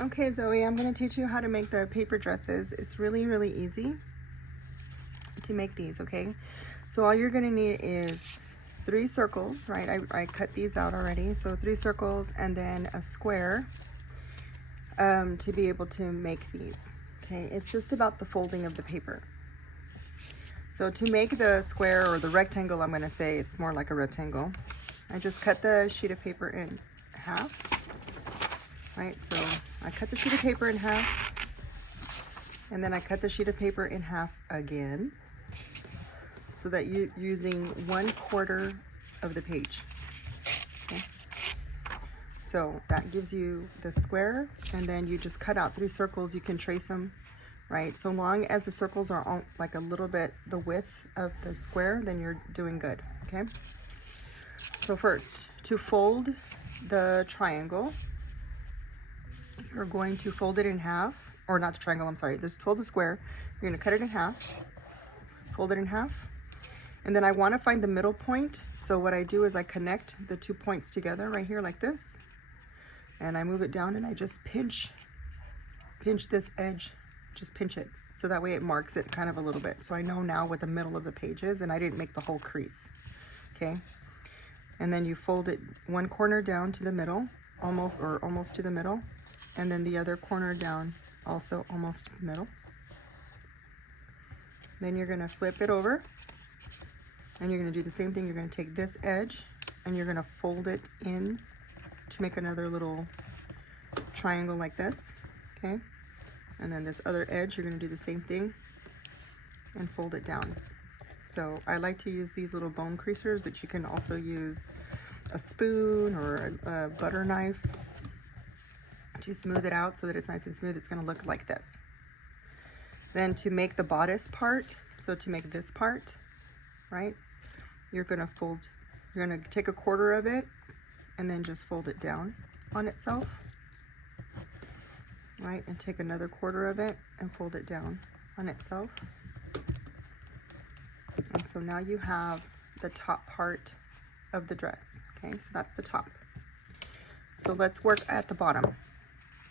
Okay, Zoe, I'm going to teach you how to make the paper dresses. It's really, really easy to make these, okay? So all you're going to need is 3 circles, right? I cut these out already. So 3 circles and then a square to be able to make these, okay? It's just about the folding of the paper. So to make the square or the rectangle, I'm going to say it's more like a rectangle. I just cut the sheet of paper in half. Right, so I cut the sheet of paper in half, and then I cut the sheet of paper in half again, so that you're using 1/4 of the page. Okay. So that gives you the square, and then you just cut out 3 circles. You can trace them, right? So long as the circles are all, like a little bit the width of the square, then you're doing good, okay? So first, to fold the triangle, you're going to fold it in half, or not the triangle, I'm sorry, just fold the square. You're going to cut it in half, fold it in half, and then I want to find the middle point. So what I do is I connect the 2 points together right here like this, and I move it down and I just pinch this edge, just pinch it, so that way it marks it kind of a little bit. So I know now what the middle of the page is, and I didn't make the whole crease, okay? And then you fold it 1 corner down to the middle, almost to the middle, and then the other corner down, also almost to the middle. Then you're going to flip it over, and you're going to do the same thing. You're going to take this edge and you're going to fold it in to make another little triangle like this, okay? And then this other edge, you're going to do the same thing and fold it down. So I like to use these little bone creasers, but you can also use a spoon or a butter knife to smooth it out so that it's nice and smooth. It's going to look like this. Then to make the bodice part, so to make this part, right, you're going to take 1/4 of it and then just fold it down on itself, right, and take another 1/4 of it and fold it down on itself. And so now you have the top part of the dress, okay? So that's the top. So let's work at the bottom.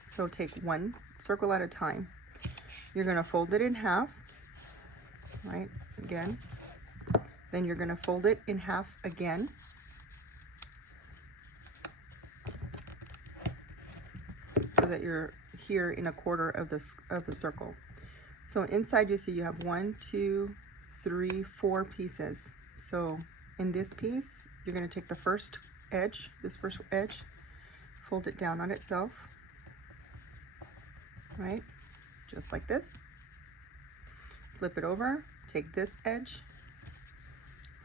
So take 1 circle at a time. You're going to fold it in half, right, again. Then you're going to fold it in half again. So that you're here in 1/4 of the circle. So inside you see you have 1, 2, 3, 4 pieces. So in this piece, you're going to take the first edge, this first edge, fold it down on itself, right, just like this. Flip it over, take this edge,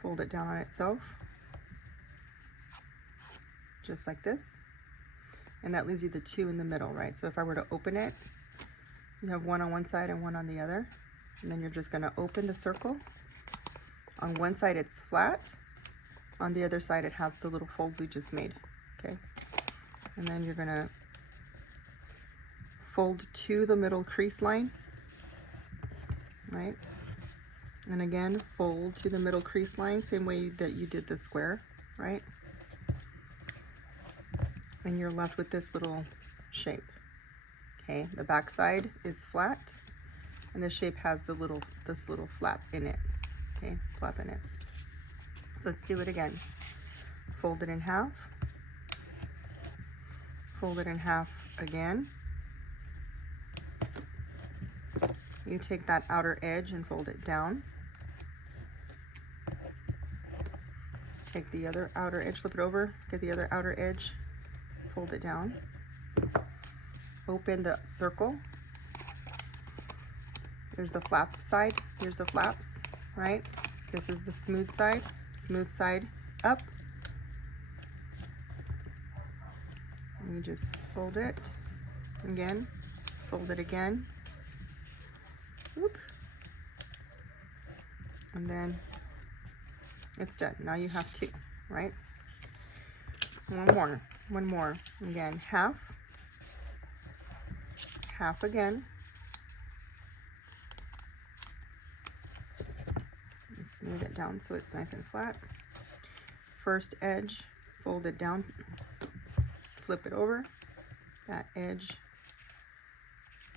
fold it down on itself, just like this. And that leaves you the 2 in the middle, right? So if I were to open it, you have 1 on one side and 1 on the other. And then you're just going to open the circle. On one side it's flat, on the other side it has the little folds we just made, okay? And then you're going to fold to the middle crease line, right? And again, fold to the middle crease line, same way that you did the square, right? And you're left with this little shape, okay? The back side is flat, and the shape has this little flap in it, okay? Flap in it. So let's do it again. Fold it in half, fold it in half again. You take that outer edge and fold it down. Take the other outer edge, flip it over, get the other outer edge, fold it down. Open the circle. There's the flap side, here's the flaps, right? This is the smooth side up. And you just fold it again, fold it again. Whoop. And then it's done. Now you have 2, right? One more. Again, half again. And smooth it down so it's nice and flat. First edge, fold it down, flip it over. That edge,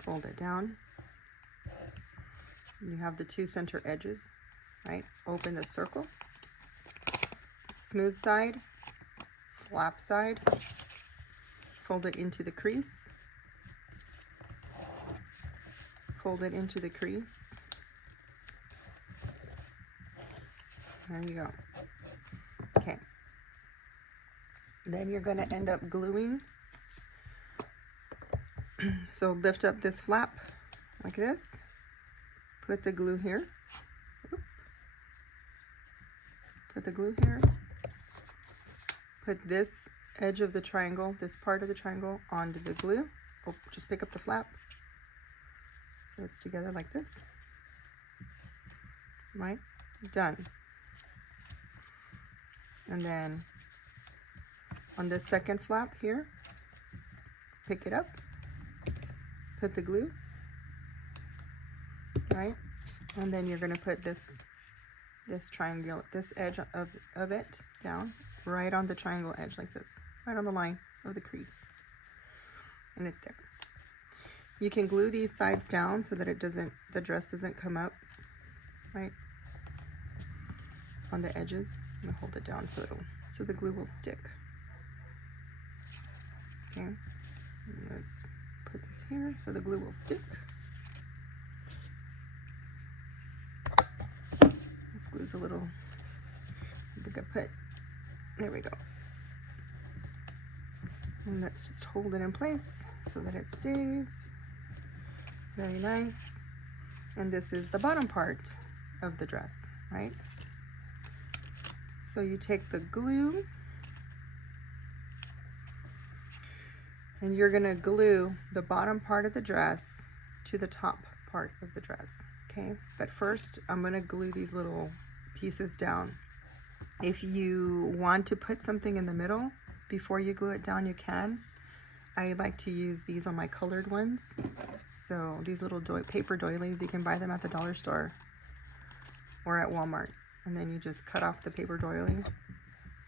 fold it down. You have the two center edges, right? Open the circle, smooth side, flap side, fold it into the crease, fold it into the crease. There you go. Okay. Then you're going to end up gluing. So lift up this flap like this. Put the glue here. Oop. Put the glue here. Put this edge of the triangle, this part of the triangle, onto the glue. Oh, just pick up the flap. So it's together like this. Right? Done. And then on this second flap here, pick it up, put the glue, right? And then you're going to put this triangle, this edge of it down right on the triangle edge like this, right on the line of the crease. And it's there. You can glue these sides down so that the dress doesn't come up, right? On the edges. I'm gonna hold it down so the glue will stick. Okay, let's put this here so the glue will stick. This glue's a little, I think I put, there we go. And let's just hold it in place so that it stays. Very nice. And this is the bottom part of the dress, right? So you take the glue and you're gonna glue the bottom part of the dress to the top part of the dress, okay? But first, I'm gonna glue these little pieces down. If you want to put something in the middle before you glue it down, you can. I like to use these on my colored ones. So these little paper doilies, you can buy them at the dollar store or at Walmart. And then you just cut off the paper doily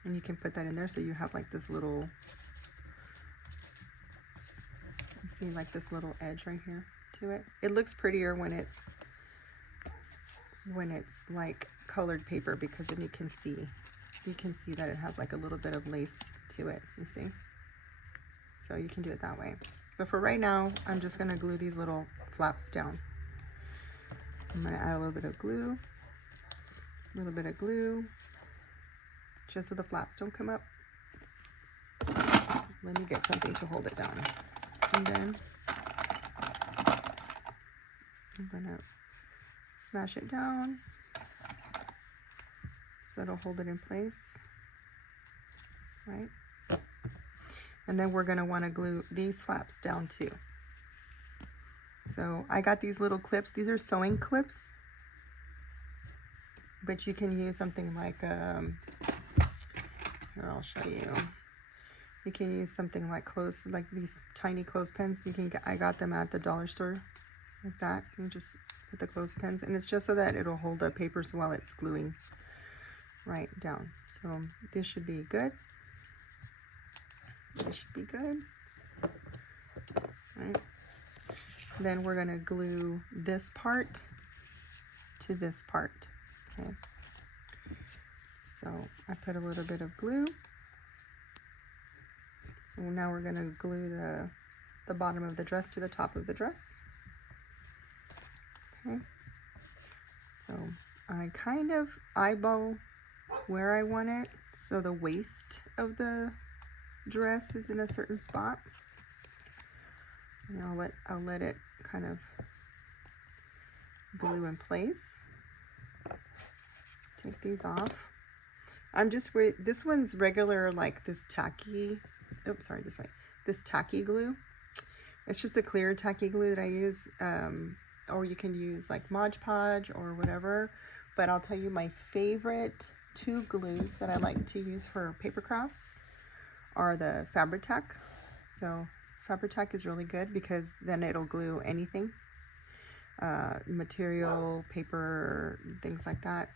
and you can put that in there so you have like this little, you see like this little edge right here to it. It looks prettier when it's like colored paper, because then you can see that it has like a little bit of lace to it, you see? So you can do it that way. But for right now, I'm just gonna glue these little flaps down. So I'm gonna add a little bit of glue. A little bit of glue, just so the flaps don't come up. Let me get something to hold it down. And then I'm gonna smash it down so it'll hold it in place, right? And then we're gonna wanna glue these flaps down too. So I got these little clips. These are sewing clips. But you can use something like, here, I'll show you. You can use something like like these tiny clothespins. I got them at the dollar store, like that. You just put the clothespins, and it's just so that it'll hold the papers while it's gluing right down. So this should be good. This should be good. Right. Then we're gonna glue this part to this part. Okay, so I put a little bit of glue. So now we're going to glue the bottom of the dress to the top of the dress. Okay, so I kind of eyeball where I want it, so the waist of the dress is in a certain spot. And I'll let it kind of glue in place. Take these off. I'm just this one's regular, like this tacky, oops, sorry, this way. This tacky glue. It's just a clear tacky glue that I use, or you can use like Mod Podge or whatever. But I'll tell you my favorite two glues that I like to use for paper crafts are the Fabri-Tac. So Fabri-Tac is really good because then it'll glue anything, material, paper, things like that.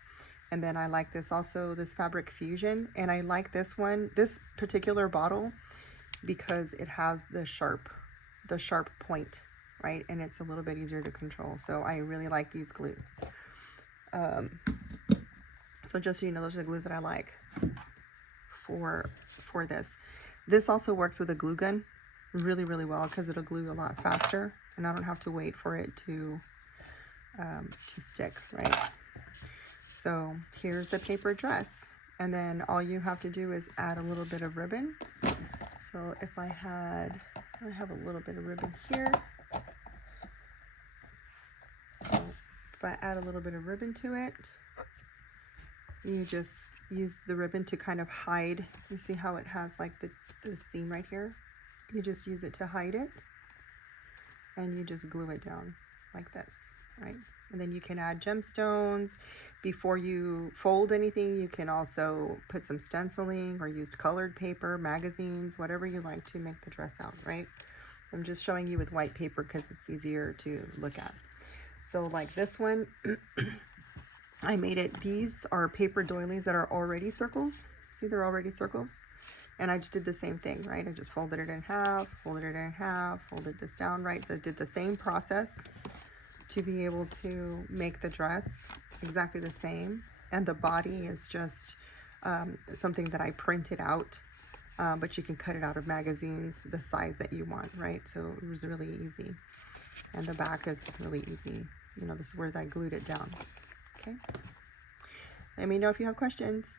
And then I like this also, this Fabric Fusion, and I like this one, this particular bottle, because it has the sharp point right? And it's a little bit easier to control. So I really like these glues. So just so you know, those are the glues that I like for this. This also works with a glue gun really, really well because it'll glue a lot faster, and I don't have to wait for it to stick, right? So here's the paper dress, and then all you have to do is add a little bit of ribbon. So if I have a little bit of ribbon here. So if I add a little bit of ribbon to it, you just use the ribbon to kind of hide. You see how it has like the seam right here? You just use it to hide it, and you just glue it down like this, right? And then you can add gemstones. Before you fold anything, you can also put some stenciling or use colored paper, magazines, whatever you like to make the dress out, right? I'm just showing you with white paper because it's easier to look at. So like this one, I made it. These are paper doilies that are already circles. See, they're already circles. And I just did the same thing, right? I just folded it in half, folded it in half, folded this down, right? I did the same process to be able to make the dress exactly the same. And the body is just something that I printed out, but you can cut it out of magazines, the size that you want, right? So it was really easy. And the back is really easy. You know, this is where I glued it down. Okay. Let me know if you have questions.